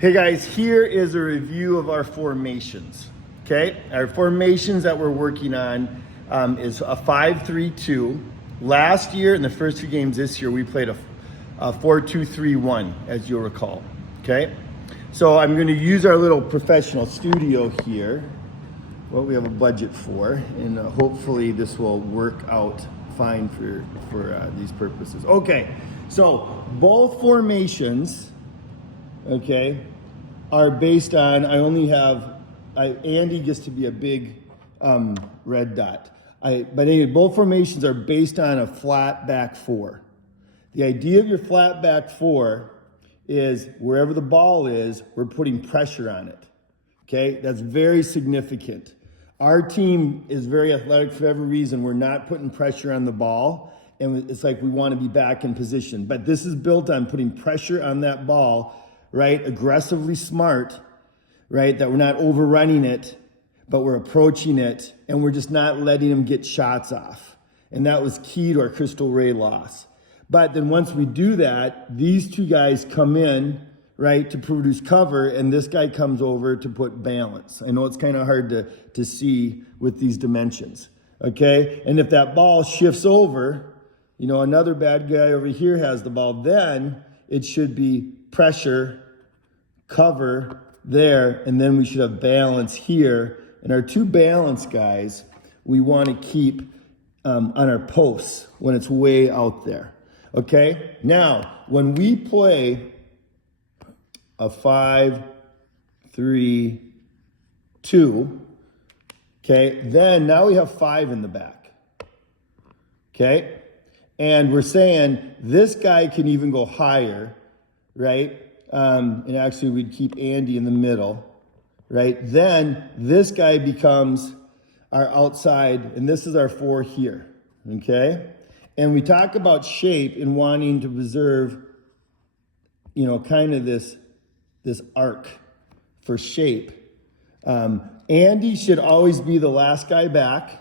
Hey guys, here is a review of our formations. Okay, our formations that we're working on is a 5-3-2. Last year, in the first two games this year, we played a 4-2-3-1, as you'll recall. Okay, so I'm going to use our little professional studio here, what we have a budget for, and hopefully this will work out fine for these purposes. Okay, so both formations, okay, are based on, Andy gets to be a big red dot. But anyway, both formations are based on a flat back four. The idea of your flat back four is wherever the ball is, we're putting pressure on it. Okay, that's very significant. Our team is very athletic for every reason. We're not putting pressure on the ball, and it's like we want to be back in position. But this is built on putting pressure on that ball, right? Aggressively smart, right? That we're not overrunning it, but we're approaching it, and we're just not letting them get shots off. And that was key to our Crystal Ray loss. But then once we do that, these two guys come in, right, to produce cover, and this guy comes over to put balance. I know it's kind of hard to see with these dimensions, okay? And if that ball shifts over, you know, another bad guy over here has the ball, then it should be pressure, cover there, and then we should have balance here. And our two balance guys, we want to keep on our posts when it's way out there, okay? Now, when we play a 5-3-2, okay, then now we have 5 in the back, okay? And we're saying this guy can even go higher, right? And actually we'd keep Andy in the middle, right? Then this guy becomes our outside, and this is our 4 here, okay? And we talk about shape and wanting to preserve, you know, kind of this arc for shape. Andy should always be the last guy back,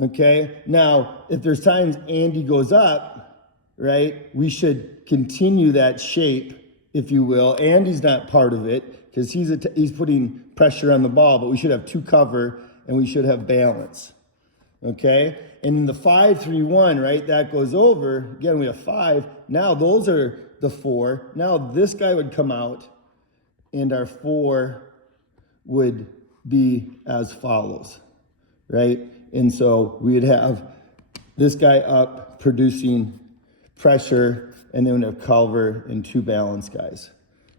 okay? Now, if there's times Andy goes up, right, we should continue that shape, if you will. Andy's not part of it because he's putting pressure on the ball, but we should have 2 cover and we should have balance, okay? And in the 5-3-1, right, that goes over. Again, we have 5. Now those are the 4. Now this guy would come out and our 4 would be as follows, right? And so we would have this guy up producing pressure, and then we have cover and 2 balance guys,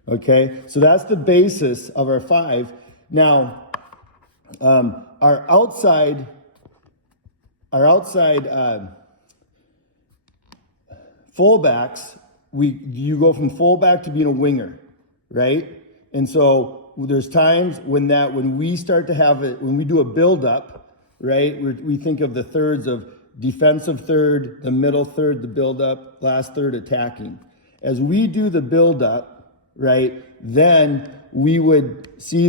okay? So that's the basis of our 5. Now, our outside fullbacks, you go from fullback to being a winger, right? And so there's times when we start to have it, when we do a build-up, right? We think of the thirds of defensive third, the middle third, the build-up, last third attacking. As we do the build-up, right, then we would see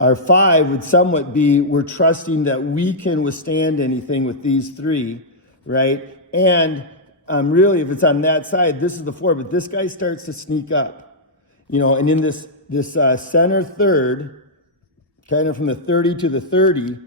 our 5 would somewhat be, we're trusting that we can withstand anything with these 3, right? And really, if it's on that side, this is the 4, but this guy starts to sneak up, you know, and in this center third, kind of from the 30 to the 30,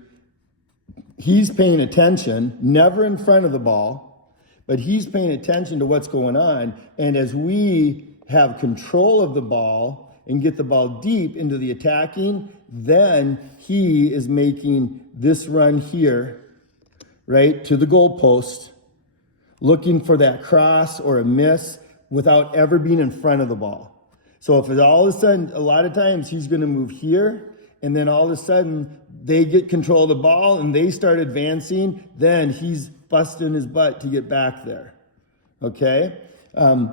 he's paying attention, never in front of the ball, but he's paying attention to what's going on. And as we have control of the ball and get the ball deep into the attacking, then he is making this run here, right, to the goalpost, looking for that cross or a miss without ever being in front of the ball. So if all of a sudden, a lot of times he's going to move here, and then all of a sudden they get control of the ball and they start advancing, then he's busting his butt to get back there, okay?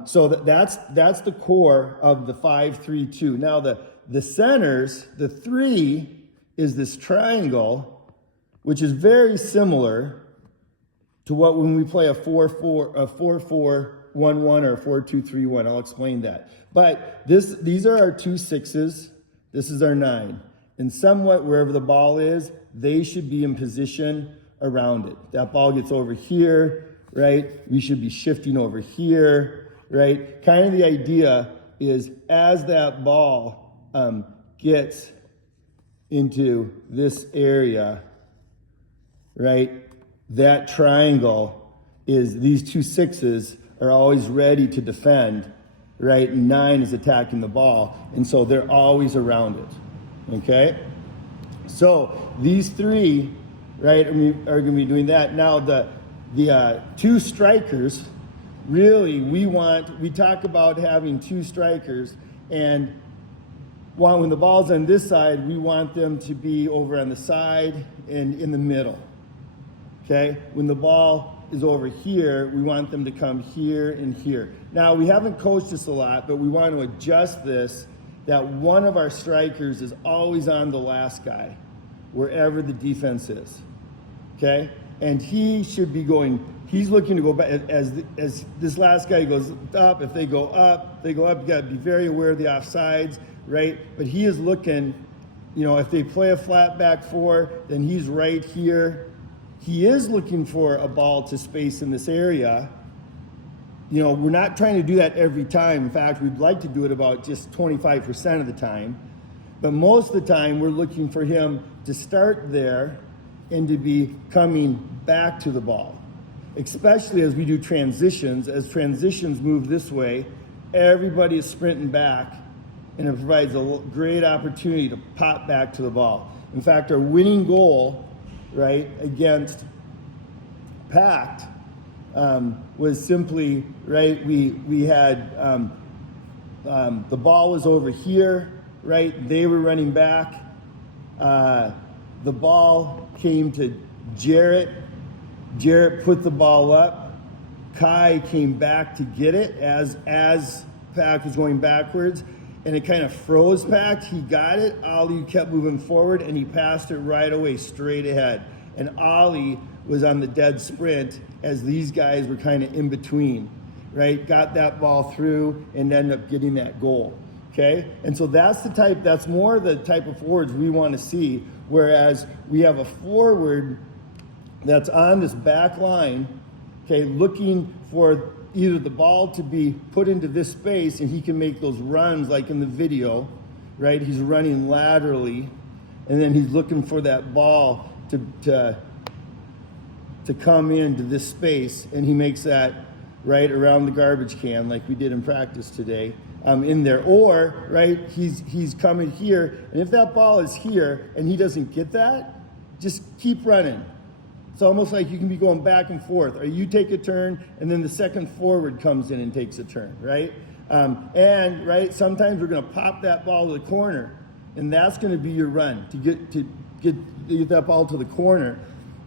So that's the core of the 5-3-2. Now the centers, the 3 is this triangle, which is very similar to what when we play a 4-4-1-1 or a 4-2-3-1. I'll explain that. But these are our 2 6s. This is our 9. And somewhat wherever the ball is, they should be in position around it. That ball gets over here, right? We should be shifting over here, right? Kind of the idea is as that ball gets into this area, right, that triangle is these 2 6s are always ready to defend, right? 9 is attacking the ball, and so they're always around it, okay? So these 3, right, are going to be doing that. Now the 2 strikers, really we talk about having 2 strikers, and when the ball's on this side, we want them to be over on the side and in the middle, okay? When the ball is over here, we want them to come here and here. Now, we haven't coached this a lot, but we want to adjust this, that one of our strikers is always on the last guy, wherever the defense is, okay? And he should be going, he's looking to go back, as this last guy goes up, if they go up, you gotta be very aware of the offsides, right? But he is looking, you know, if they play a flat back 4, then he's right here. He is looking for a ball to space in this area. You know, we're not trying to do that every time. In fact, we'd like to do it about just 25% of the time. But most of the time, we're looking for him to start there and to be coming back to the ball. Especially as we do transitions. As transitions move this way, everybody is sprinting back, and it provides a great opportunity to pop back to the ball. In fact, our winning goal, right, against Pact was simply, right, we had the ball was over here, right, they were running back, the ball came to Jarrett put the ball up, Kai came back to get it as Pact was going backwards, and it kind of froze Pact. He got it. Ollie kept moving forward, and he passed it right away, straight ahead. And Ollie was on the dead sprint as these guys were kind of in between, right? Got that ball through and ended up getting that goal, okay? And so that's more the type of forwards we want to see, whereas we have a forward that's on this back line, okay, looking for either the ball to be put into this space and he can make those runs like in the video, right? He's running laterally, and then he's looking for that ball to come into this space, and he makes that right around the garbage can like we did in practice today in there. Or, right, he's coming here, and if that ball is here and he doesn't get that, just keep running. It's almost like you can be going back and forth, or you take a turn and then the second forward comes in and takes a turn, right? And right, sometimes we're going to pop that ball to the corner, and that's going to be your run to get that ball to the corner.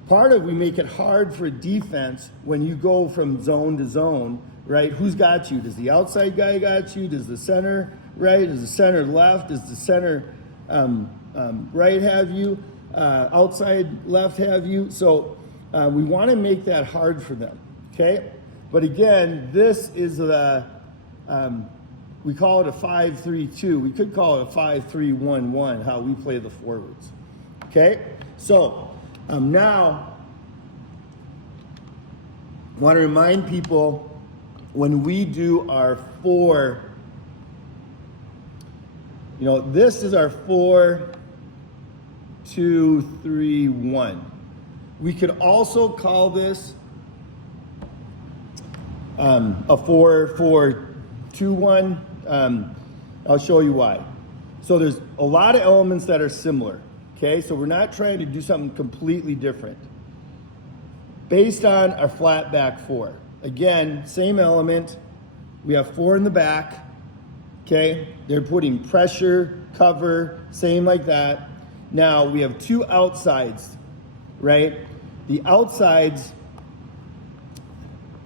Part of we make it hard for defense when you go from zone to zone, right? Who's got you? Does the outside guy got you? Does the center right? Does the center left? Does the center right have you? Outside left have you? So we want to make that hard for them, okay? But again, this is we call it a 5-3-2. We could call it a 5-3-1-1, how we play the forwards, okay? So now, I want to remind people when we do our 4, you know, this is our 4-2-3-1. We could also call this a 4-4-2-1. I'll show you why. So there's a lot of elements that are similar, okay? So we're not trying to do something completely different. Based on our flat back 4. Again, same element. We have 4 in the back, okay? They're putting pressure, cover, same like that. Now we have 2 outsides, right? The outsides,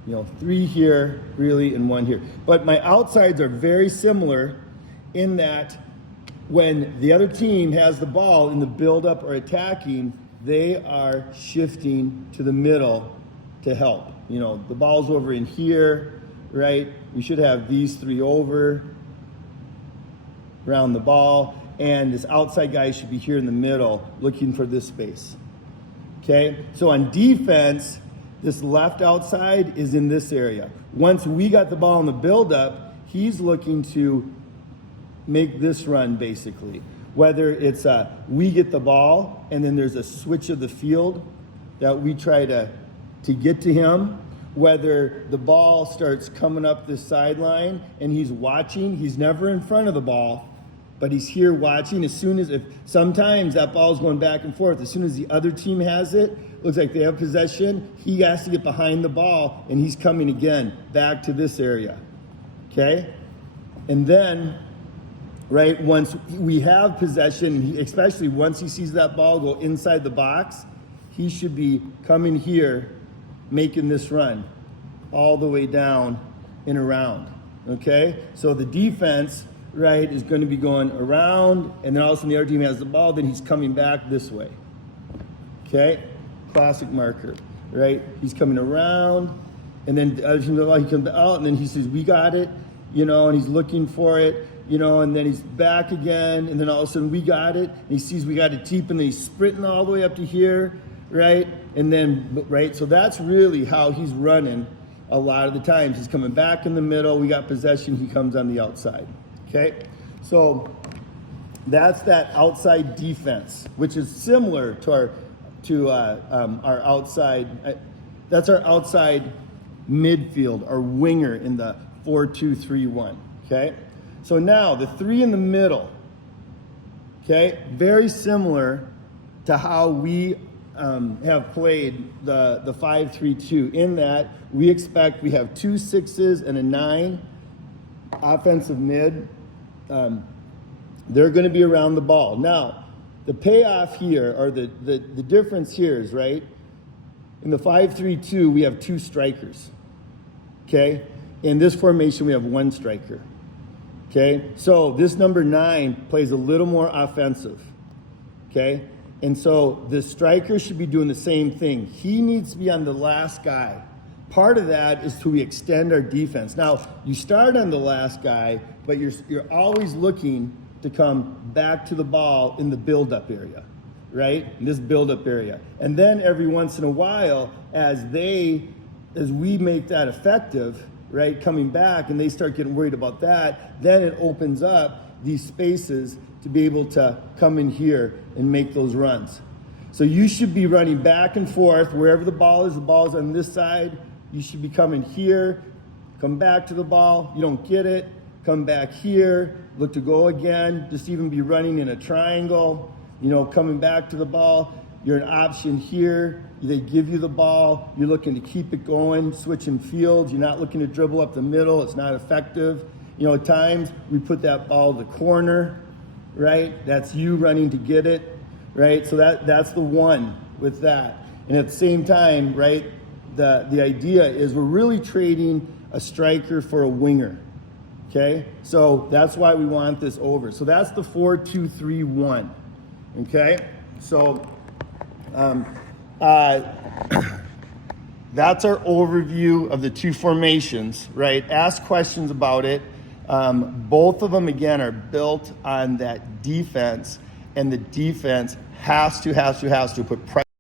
you know, 3 here, really, and 1 here. But my outsides are very similar in that when the other team has the ball in the build-up or attacking, they are shifting to the middle to help. You know, the ball's over in here, right? We should have these 3 over around the ball, and this outside guy should be here in the middle looking for this space. Okay, so on defense, This left outside is in this area. Once we got the ball in the build-up, he's looking to make this run basically. Whether it's we get the ball and then there's a switch of the field that we try to get to him, whether the ball starts coming up this sideline and he's watching, he's never in front of the ball, but he's here watching. As soon as, if sometimes that ball's going back and forth, as soon as the other team has it, looks like they have possession, he has to get behind the ball and he's coming again back to this area, okay? And then, right, once we have possession, especially once he sees that ball go inside the box, he should be coming here, making this run all the way down and around, okay? So the defense, right, is going to be going around, and then all of a sudden the other team has the ball, then he's coming back this way, okay? Classic marker, right? He's coming around, and then the other team, he comes out, and then he says, we got it, you know, and he's looking for it, you know, and then he's back again, and then all of a sudden we got it, and he sees we got it deep, and then he's sprinting all the way up to here, right? And then, right, so that's really how he's running a lot of the times. He's coming back in the middle, we got possession, he comes on the outside, okay? So that's that outside defense, which is similar to our outside, that's our outside midfield, our winger in the 4-2-3-1, okay? So now the three in the middle, okay, very similar to how we have played the 5-3-2, in that we expect we have 2 6s and a 9 offensive mid. They're going to be around the ball. Now, the payoff here, or the difference here is, right, in the 5-3-2, we have 2 strikers, okay? In this formation, we have 1 striker, okay? So this number 9 plays a little more offensive, okay? And so the striker should be doing the same thing. He needs to be on the last guy. Part of that is to extend our defense. Now, you start on the last guy, but you're always looking to come back to the ball in the build-up area, right? In this build-up area. And then every once in a while, as we make that effective, right, coming back, and they start getting worried about that, then it opens up these spaces to be able to come in here and make those runs. So you should be running back and forth wherever the ball is on this side. You should be coming here, come back to the ball. You don't get it, come back here, look to go again. Just even be running in a triangle, you know, coming back to the ball. You're an option here. They give you the ball. You're looking to keep it going, switching fields. You're not looking to dribble up the middle. It's not effective. You know, at times we put that ball to the corner, right? That's you running to get it, right? So that's the one with that. And at the same time, right, the idea is we're really trading a striker for a winger, okay? So that's why we want this over. So that's the 4-2-3-1, okay? So that's our overview of the 2 formations, right? Ask questions about it. Both of them, again, are built on that defense, and the defense has to put pressure